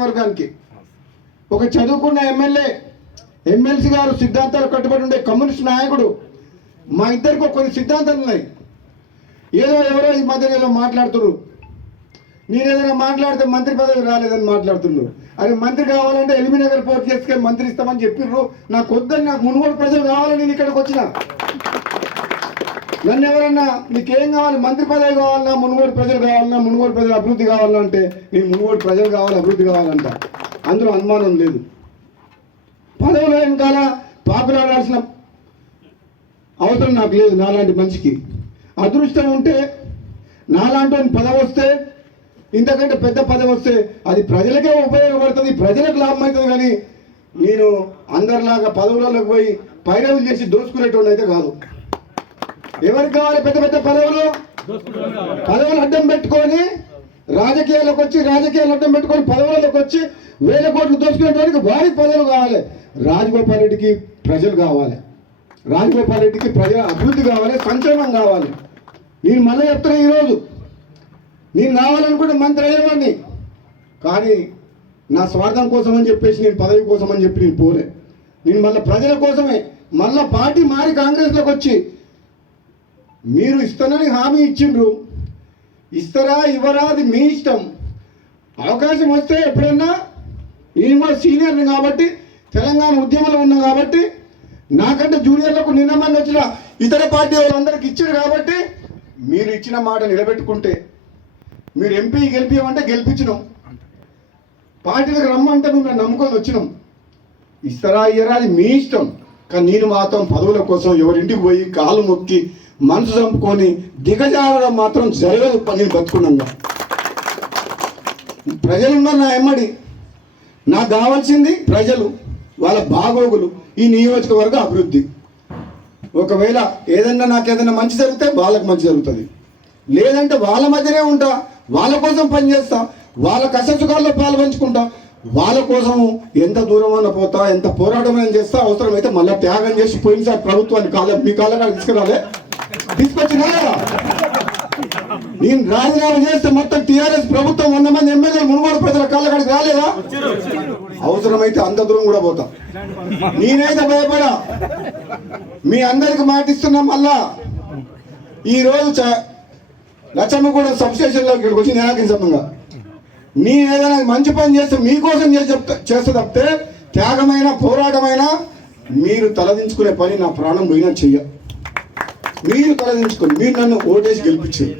నియోజకవర్గానికి ఒక చదువుకున్న ఎమ్మెల్యే ఎమ్మెల్సీ గారు సిద్ధాంతాలు కట్టుబడి ఉండే కమ్యూనిస్ట్ నాయకుడు మా ఇద్దరికి కొన్ని సిద్ధాంతాలు ఉన్నాయి. ఏదో ఎవరో ఈ మధ్య ఏదో మాట్లాడుతున్నారు. నేను ఏదైనా మాట్లాడితే మంత్రి పదవి రాలేదని మాట్లాడుతున్నారు. అది మంత్రి కావాలంటే ఎలిమినగర్ పోర్ట్ చేసుకొని మంత్రి ఇస్తామని చెప్పిర్రు. నాకు వద్దని నాకు మునుగోడు ప్రజలు కావాలని నేను ఇక్కడికి వచ్చిన. నన్ను ఎవరన్నా నీకేం కావాలి? మంత్రి పదవి కావాలన్నా మునుగోడు ప్రజలు కావాలన్నా మునుగోడు ప్రజలు అభివృద్ధి కావాలన్నా అంటే నేను మునుగోడు ప్రజలు కావాలి అభివృద్ధి కావాలంట. అందులో అనుమానం లేదు. పదవుల వెనకాల పాపలాడాల్సిన అవసరం నాకు లేదు నాలాంటి మనిషికి. అదృష్టం ఉంటే నాలాంటి పదవి వస్తే ఇంతకంటే పెద్ద పదవి వస్తే అది ప్రజలకే ఉపయోగపడుతుంది ప్రజలకు లాభం అవుతుంది కానీ నేను అందరిలాగా పదవులలోకి పోయి పైరవులు చేసి దోచుకునేటువంటి అయితే కాదు. ఎవరికి కావాలి పెద్ద పెద్ద పదవులు? పదవులు అడ్డం పెట్టుకొని రాజకీయాలకు వచ్చి రాజకీయాలు అడ్డం పెట్టుకొని పదవులకు వచ్చి వేల కోట్లు దోచుకునేటానికి వారికి పదవులు కావాలి. రాజగోపాల్ రెడ్డికి ప్రజలు కావాలి. రాజగోపాల్ రెడ్డికి ప్రజల అభివృద్ధి కావాలి సంక్షేమం కావాలి. నేను మళ్ళీ చెప్తున్నా ఈరోజు. నేను కావాలనుకుంటే మంత్రి అయ్యేవాడిని. కానీ నా స్వార్థం కోసం అని చెప్పేసి నేను పదవి కోసం అని చెప్పి నేను పోలే. నేను మళ్ళీ ప్రజల కోసమే. మళ్ళీ పార్టీ మారి కాంగ్రెస్లోకి వచ్చి మీరు ఇస్తానని హామీ ఇచ్చిండ్రు. ఇస్తారా ఇవ్వరా అది మీ ఇష్టం. అవకాశం వస్తే ఎప్పుడన్నా నేను కూడా సీనియర్ని కాబట్టి తెలంగాణ ఉద్యమంలో ఉన్నా కాబట్టి నాకంటే జూనియర్లకు నిన్న మంది వచ్చిన ఇతర పార్టీ వాళ్ళందరికి ఇచ్చారు కాబట్టి మీరు ఇచ్చిన మాట నిలబెట్టుకుంటే మీరు ఎంపీ గెలిపించమంటే గెలిపించినాం. పార్టీలకు రమ్మంటే నువ్వు నమ్ముకొని వచ్చినాం. ఇస్తారా ఇయ్యరా అది మీ ఇష్టం. కానీ నేను మాత్రం పదవుల కోసం ఎవరింటికి పోయి కాలు మొక్కి మనసు చంపుకొని దిగజారడం మాత్రం జరగదు పని బతుకున్నాగా. ప్రజలున్నారు నా ఎమ్మడి. నాకు కావాల్సింది ప్రజలు వాళ్ళ బాగోగులు ఈ నియోజకవర్గ అభివృద్ధి. ఒకవేళ ఏదన్నా నాకు ఏదైనా మంచి జరిగితే వాళ్ళకి మంచి జరుగుతుంది. లేదంటే వాళ్ళ మధ్యనే ఉంటా వాళ్ళ కోసం పనిచేస్తా వాళ్ళ కష్టసుఖాల్లో పాల్పంచుకుంటా వాళ్ళ కోసం ఎంత దూరమైన పోతా ఎంత పోరాటమైన చేస్తా అవసరమైతే మళ్ళీ త్యాగం చేసి పోయినసారి ప్రభుత్వాన్ని కాళ్ళ మీ కాలంగా తీసుకురాలే. తీసుకొచ్చినా నేను రాజీనామా చేస్తే మొత్తం టీఆర్ఎస్ ప్రభుత్వం వంద మంది ఎమ్మెల్యే మునుగోడు ప్రజల కాళ్ళకాడికి రాలేదా? అవసరమైతే అంత దూరం కూడా పోతా. నేనైతే భయపడా. మీ అందరికి మాటిస్తున్నా మళ్ళా. ఈ రోజు చ- లచ్చమ్మగూడ సబ్ ఇక్కడికి వచ్చి నిరాకరించమంగా నేను ఏదైనా మంచి పని చేస్తే మీకోసం చేసి చెప్తా చేస్తే తప్పితే త్యాగమైన పోరాటమైన మీరు తలదించుకునే పని నా ప్రాణం పోయినా చెయ్య మీరు తలదించుకోండి మీరు నన్ను ఓటేసి గెలిపించారు.